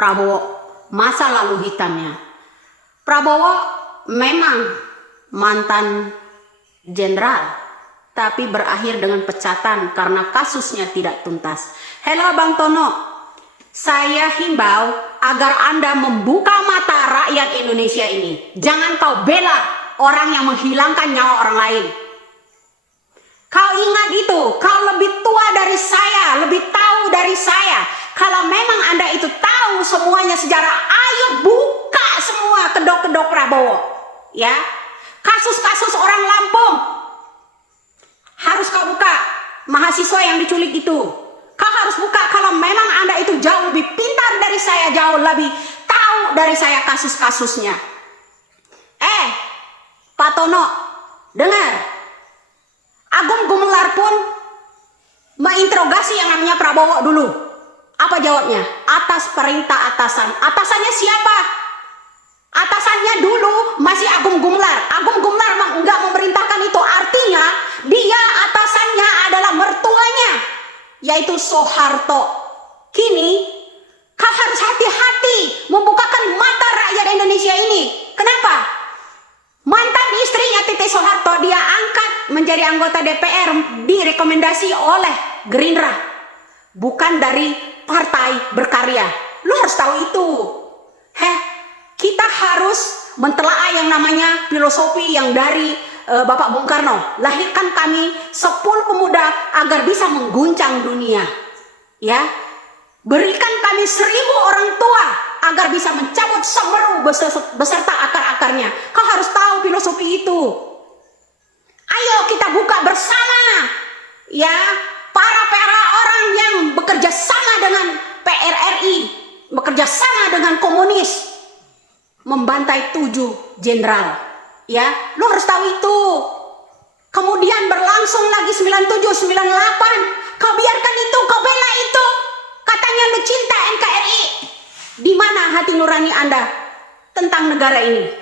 Prabowo, masa lalu hitamnya. Prabowo memang mantan jenderal, tapi berakhir dengan pecatan karena kasusnya tidak tuntas. Halo Bang Tono, saya himbau agar Anda membuka mata rakyat Indonesia ini. Jangan kau bela orang yang menghilangkan nyawa orang lain. Kau ingat itu, kau lebih tua dari saya, lebih tahu dari saya. Kalau memang Anda itu tahu semuanya sejarah, ayo buka semua kedok-kedok Prabowo. Ya, kasus-kasus orang Lampung harus kau buka. Mahasiswa yang diculik itu kau harus buka. Kalau memang Anda itu jauh lebih pintar dari saya, jauh lebih tahu dari saya kasus-kasusnya. Pak Tono, dengar. Agung Gumelar pun menginterogasi yang namanya Prabowo dulu. Apa jawabnya? Atas perintah atasan. Atasannya siapa? Atasannya dulu masih Agung Gumelar. Agung Gumelar enggak memerintahkan itu. Artinya dia atasannya adalah mertuanya, yaitu Soeharto. Kini kau harus hati-hati membukakan mata rakyat Indonesia ini. Kenapa? Mantan istrinya Titi Soeharto dia angkat menjadi anggota DPR direkomendasi oleh Gerindra, bukan dari Partai Berkarya. Lu harus tahu itu. Kita harus mentelaah yang namanya filosofi yang dari Bapak Bung Karno. Lahirkan kami 10 pemuda agar bisa mengguncang dunia. Ya, berikan kami 1000 orang tua agar bisa mencabut semeru beserta akar-akarnya. Kau harus tahu filosofi itu. Ayo kita buka bersama, ya, para orang yang bekerja sama dengan PRRI, bekerja sama dengan komunis, membantai 7 jenderal. Ya, lo harus tahu itu. Kemudian berlangsung lagi 97, 98. Kau biarkan itu, kau bela itu. Katanya lu cinta NKRI. Di mana hati nurani Anda tentang negara ini?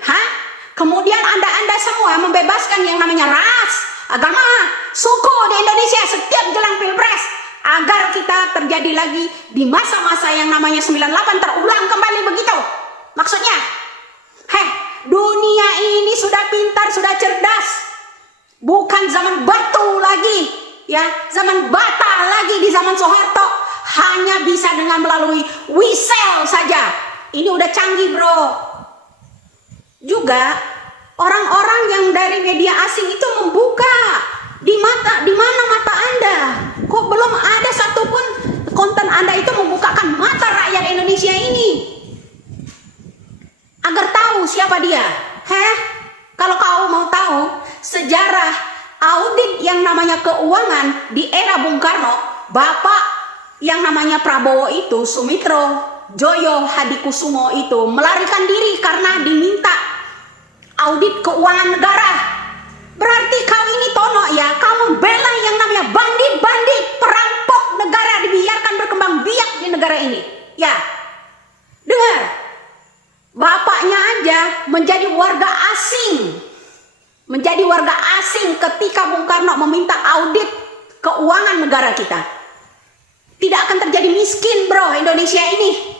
Kemudian Anda semua membebaskan yang namanya ras, agama, suku di Indonesia setiap jelang pilpres, agar kita terjadi lagi di masa-masa yang namanya 98 terulang kembali begitu. Maksudnya, dunia ini sudah pintar, sudah cerdas. Bukan zaman batu lagi, ya, zaman bata lagi di zaman Soeharto. Hanya bisa dengan melalui whistle saja. Ini udah canggih, bro. Juga orang-orang yang dari media asing itu membuka di mana mata Anda. Kok belum ada satupun konten Anda itu membukakan mata rakyat Indonesia ini agar tahu siapa dia. Kalau kau mau tahu sejarah audit yang namanya keuangan di era Bung Karno, Bapak yang namanya Prabowo itu, Sumitro Joyo Hadikusumo itu melarikan diri karena diminta audit keuangan negara. Berarti kau ini Tono, ya, kau membela yang namanya bandit-bandit perampok negara, dibiarkan berkembang biak di negara ini. Ya, dengar, bapaknya aja menjadi warga asing. Menjadi warga asing ketika Bung Karno meminta audit keuangan negara kita. Tidak akan terjadi miskin, bro, Indonesia ini.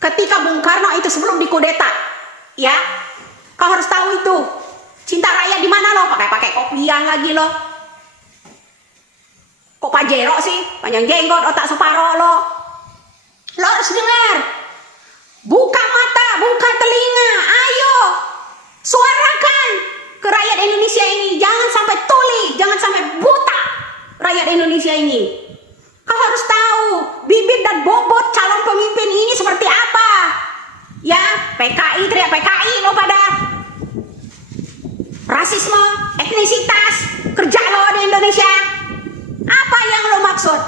Ketika Bung Karno itu sebelum dikudeta, ya, kau harus tahu itu. Cinta rakyat di mana lo? Pakai kopiah lagi lo. Kok Pajero sih? Panjang jenggot, otak separoh lo. Lo harus dengar. Buka mata, buka telinga. Ayo, suarakan ke rakyat Indonesia ini. Jangan sampai tuli, jangan sampai buta rakyat Indonesia ini. Kau harus tahu bibit dan bobot calon pemimpin ini seperti apa. Ya, PKI, teriak PKI lo pada. Rasisme, etnisitas, kerja lo di Indonesia. Apa yang lo maksud?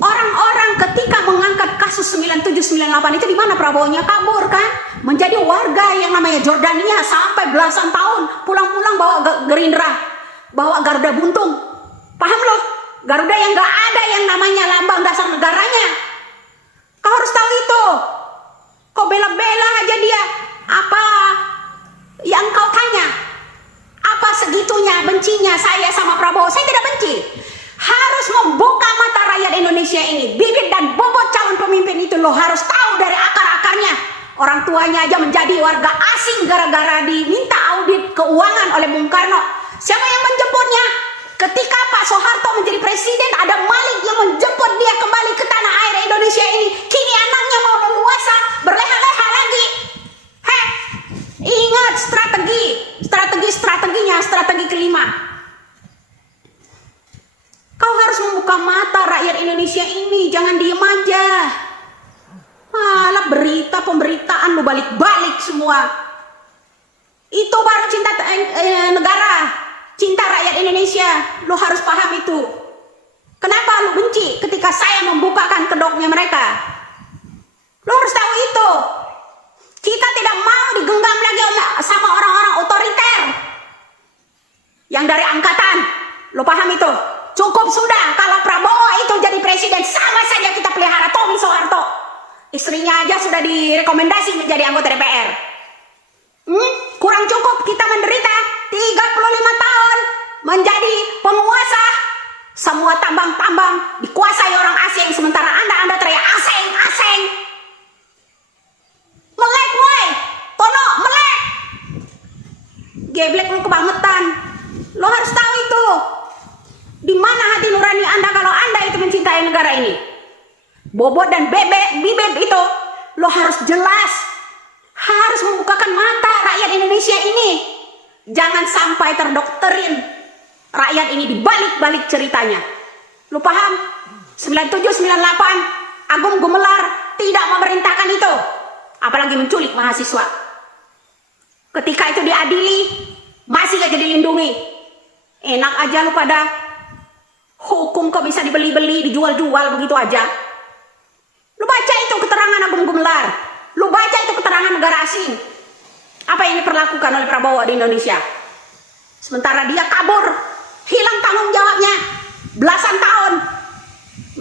Orang-orang ketika mengangkat kasus 9798 itu di mana Prabowo-nya? Kabur kan? Menjadi warga yang namanya Jordania sampai belasan tahun. Pulang-pulang bawa Gerindra, bawa Garuda Buntung. Paham lo? Garuda yang gak ada yang namanya lambang dasar negaranya. Kau harus tahu itu. Kau bela-bela aja dia. Apa yang kau tanya? Apa segitunya bencinya saya sama Prabowo? Saya tidak benci. Harus membuka mata rakyat Indonesia ini. Bibit dan bobot calon pemimpin itu lo harus tahu dari akar-akarnya. Orang tuanya aja menjadi warga asing gara-gara diminta audit keuangan oleh Bung Karno. Siapa yang menjemputnya? Ketika Pak Soeharto menjadi presiden, ada Malik yang menjemput dia kembali ke tanah air Indonesia ini. Kini anaknya mau berkuasa, berleha-leha lagi. Heh, ingat strategi kelima. Kau harus membuka mata rakyat Indonesia ini, jangan diem aja. Malah pemberitaan lu balik-balik semua. Itu baru cinta negara, cinta rakyat Indonesia. Lu harus paham itu. Kenapa lu benci ketika saya membukakan kedoknya mereka? Lu harus tahu itu. Kita tidak mau digenggam lagi sama orang-orang otoriter yang dari angkatan. Lu paham itu? Cukup sudah kalau Prabowo itu jadi presiden, sama saja kita pelihara Tommy Soeharto. Istrinya aja sudah direkomendasi menjadi anggota DPR. Kurang cukup kita menderita 35 tahun menjadi penguasa. Semua tambang-tambang dikuasai orang asing, sementara Anda teriak asing, asing. Melek woy, Tono, melek. Geblek lu kebangetan. Lo harus tahu itu. Di mana hati nurani Anda kalau Anda itu mencintai negara ini? Bobot dan bibit itu lo harus jelas, harus membukakan mata rakyat Indonesia ini. Jangan sampai terdokterin rakyat ini dibalik-balik ceritanya. Lo paham? 97-98 Agung Gumelar tidak memerintahkan itu, apalagi menculik mahasiswa. Ketika itu diadili, masih aja dilindungi. Enak aja lu pada. Hukum kok bisa dibeli-beli, dijual-jual begitu aja. Lu baca itu keterangan Agung Gumelar. Lu baca itu keterangan negara asing. Apa yang diperlakukan oleh Prabowo di Indonesia? Sementara dia kabur, hilang tanggung jawabnya. Belasan tahun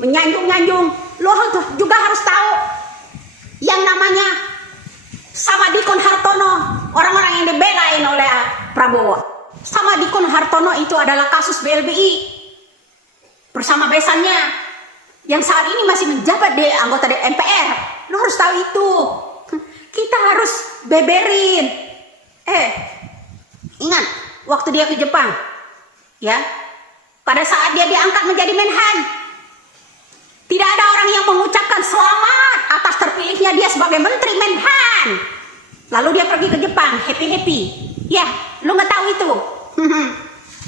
menyanjung-nyanjung. Lu juga harus tahu yang namanya Samadikun Hartono, orang-orang yang dibelain oleh Prabowo. Samadikun Hartono itu adalah kasus BLBI bersama besannya yang saat ini masih menjabat di anggota MPR. Lo harus tahu itu. Kita harus beberin. Ingat waktu dia ke Jepang, ya, pada saat dia diangkat menjadi Menhan, tidak ada orang yang mengucapkan selamat atas terpilihnya dia sebagai Menteri Menhan. Lalu dia pergi ke Jepang happy-happy. Ya, lo nggak tahu itu.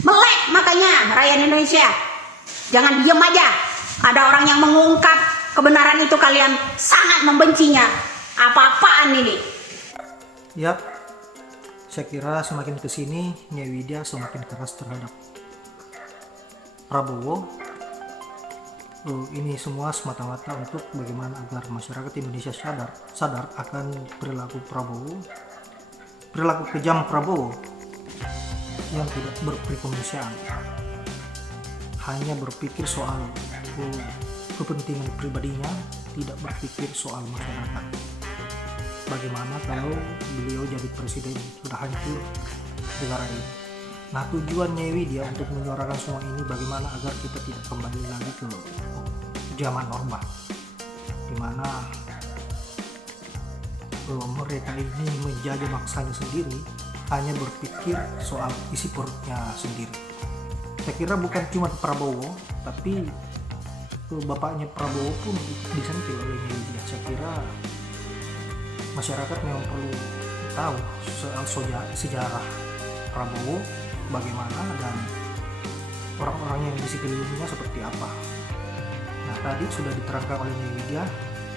Melek makanya rakyat Indonesia. Jangan diam aja. Ada orang yang mengungkap kebenaran itu, kalian sangat membencinya. Apa-apaan ini? Yap, saya kira semakin kesini Nyai Widya semakin keras terhadap Prabowo. Ini semua semata-mata untuk bagaimana agar masyarakat Indonesia sadar akan perilaku Prabowo, perilaku kejam Prabowo yang tidak berkemanusiaan, hanya berpikir soal kepentingan pribadinya, tidak berpikir soal masyarakat. Bagaimana kalau beliau jadi presiden, sudah hancur negara ini. Nah, tujuannya Widya untuk menyuarakan semua ini bagaimana agar kita tidak kembali lagi ke zaman normal, dimana mereka ini menjajah bangsanya sendiri, hanya berpikir soal isi perutnya sendiri. Saya kira bukan cuma Prabowo, tapi bapaknya Prabowo pun disentil oleh Widya. Saya kira masyarakat memang perlu tahu soal sejarah Prabowo bagaimana dan orang-orang yang di sekelilingnya seperti apa. Nah, tadi sudah diterangkan oleh Widya,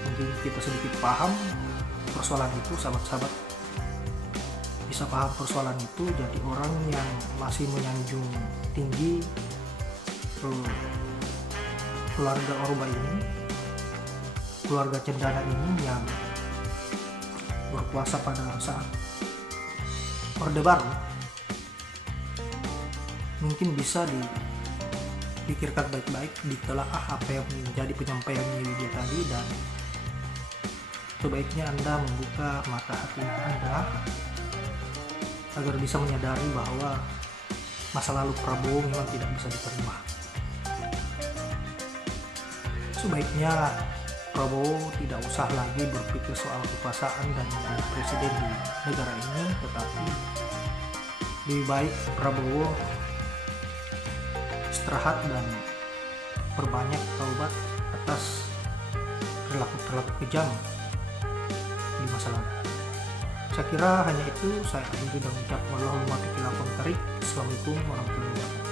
mungkin kita sedikit paham persoalan itu, sahabat-sahabat bisa paham persoalan itu. Jadi orang yang masih menyanjung tinggi keluarga Orba ini, keluarga Cendana ini yang berkuasa pada saat Orde Baru, mungkin bisa dipikirkan baik-baik, ditelaah apa yang menjadi penyampaian Widya tadi, dan sebaiknya Anda membuka mata hati Anda agar bisa menyadari bahwa masa lalu Prabowo memang tidak bisa diterima. Sebaiknya Prabowo tidak usah lagi berpikir soal kekuasaan dan menjadi presiden di negara ini, tetapi lebih baik Prabowo istirahat dan perbanyak taubat atas perilaku-perilaku kejam di masa lalu. Saya kira hanya itu. Saya akhiri dan ucap Assalamualaikum warahmatullahi wabarakatuh.